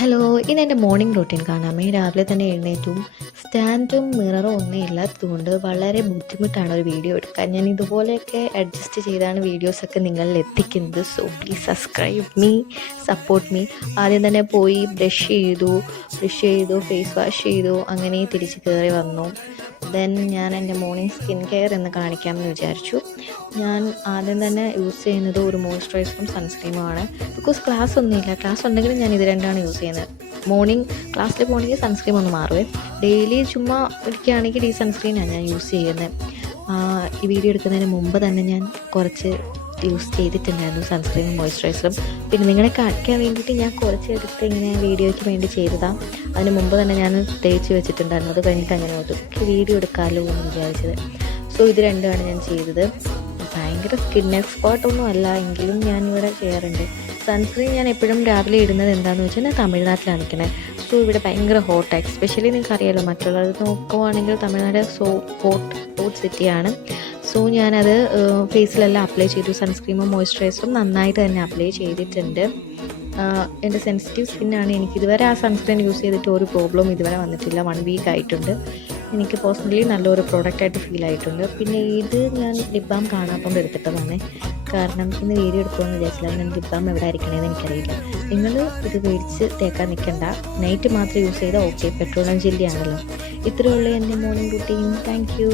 Hello, ഇതെൻ്റെ morning routine കാണാമേ. രാവിലെ തന്നെ എഴുന്നേറ്റും സ്റ്റാൻഡും മിററും ഒന്നും ഇല്ലാത്തതുകൊണ്ട് വളരെ ബുദ്ധിമുട്ടാണ് ഒരു വീഡിയോ എടുക്കാൻ. ഞാൻ ഇതുപോലെയൊക്കെ അഡ്ജസ്റ്റ് ചെയ്താണ് വീഡിയോസൊക്കെ നിങ്ങളിൽ എത്തിക്കുന്നത്. So please subscribe me, support me. ആദ്യം തന്നെ പോയി ബ്രഷ് ചെയ്തു, ഫേസ് വാഷ് ചെയ്തു, അങ്ങനെ തിരിച്ച് കയറി വന്നു. ദെൻ ഞാൻ എൻ്റെ മോർണിംഗ് സ്കിൻ കെയർ എന്ന് കാണിക്കാമെന്ന് വിചാരിച്ചു. ഞാൻ ആദ്യം തന്നെ യൂസ് ചെയ്യുന്നത് ഒരു മോയ്സ്ചറൈസറും സൺസ്ക്രീമുമാണ്. ബിക്കോസ് ക്ലാസ് ഒന്നുമില്ല. ക്ലാസ് ഉണ്ടെങ്കിലും ഞാൻ ഇത് രണ്ടാണ് യൂസ് ചെയ്യുന്നത്. മോർണിംഗ് ക്ലാസ്സിൽ പോകണമെങ്കിൽ സൺസ്ക്രീം ഒന്ന് മാറുവേ. ഡെയിലി ചുമ്മാ ഇരിക്കുകയാണെങ്കിൽ ഈ സൺസ്ക്രീനാണ് ഞാൻ യൂസ് ചെയ്യുന്നത്. ഈ വീഡിയോ എടുക്കുന്നതിന് മുമ്പ് തന്നെ ഞാൻ കുറച്ച് യൂസ് ചെയ്തിട്ടുണ്ടായിരുന്നു, സൺസ്ക്രീനും മോയ്സ്ചറൈസറും. പിന്നെ നിങ്ങളെ കാണിക്കാൻ വേണ്ടിയിട്ട് ഞാൻ കുറച്ച് എടുത്ത് ഇങ്ങനെ വീഡിയോയ്ക്ക് വേണ്ടി ചെയ്തതാണ്. അതിന് മുമ്പ് തന്നെ ഞാൻ തേച്ച് വെച്ചിട്ടുണ്ടായിരുന്നു. അത് കഴിഞ്ഞിട്ട് അങ്ങനെ ഒതുക്കി വീഡിയോ എടുക്കാമല്ലോ എന്ന് വിചാരിച്ചത്. സോ ഇത് രണ്ടുമാണ് ഞാൻ ചെയ്തത്. ഭയങ്കര സ്കിൻ എക്സ്പേർട്ടൊന്നും അല്ല, എങ്കിലും ഞാനിവിടെ ചെയ്യാറുണ്ട്. സൺസ്ക്രീൻ ഞാൻ എപ്പോഴും രാവിലെ ഇടുന്നത് എന്താണെന്ന് വെച്ചാൽ ഞാൻ തമിഴ്നാട്ടിലാണ് നിൽക്കുന്നത്. സോ ഇവിടെ ഭയങ്കര ഹോട്ടാണ്. എസ്പെഷ്യലി നിങ്ങൾക്ക് അറിയാമല്ലോ, മറ്റുള്ളത് നോക്കുവാണെങ്കിൽ തമിഴ്നാട് ഹോട്ട് സിറ്റിയാണ്. സോ ഞാനത് ഫേസിലെല്ലാം അപ്ലൈ ചെയ്തു. സൺസ്ക്രീമും മോയ്സ്ചറൈസറും നന്നായിട്ട് തന്നെ അപ്ലൈ ചെയ്തിട്ടുണ്ട്. എൻ്റെ സെൻസിറ്റീവ് സ്കിന്നാണ്. എനിക്കിതുവരെ ആ സൺസ്ക്രീൻ യൂസ് ചെയ്തിട്ട് ഒരു പ്രോബ്ലം ഇതുവരെ വന്നിട്ടില്ല. 1 വീക്ക് ആയിട്ടുണ്ട്. എനിക്ക് പേഴ്സണലി നല്ലൊരു പ്രോഡക്റ്റായിട്ട് ഫീൽ ആയിട്ടുണ്ട്. പിന്നെ ഇത് ഞാൻ ലിപ് ബാം കാണാത്തോണ്ട് എടുത്തിട്ടതാണ്. കാരണം ഇന്ന് വീഡിയോ എടുക്കുമെന്ന് വിചാരിച്ചില്ല. ഞാൻ ലിപ് ബാം എവിടെ അരിക്കണമെന്ന് എനിക്കറിയില്ല. നിങ്ങൾ ഇത് മേടിച്ച് തേക്കാൻ നിൽക്കണ്ട. നൈറ്റ് മാത്രം യൂസ് ചെയ്താൽ ഓക്കെ. പെട്രോളിയം ജെല്ലി ആണല്ലോ. ഇത്രയേ ഉള്ളൂ എൻ്റെ മോർണിംഗ് റൂട്ടീൻ. Thank you.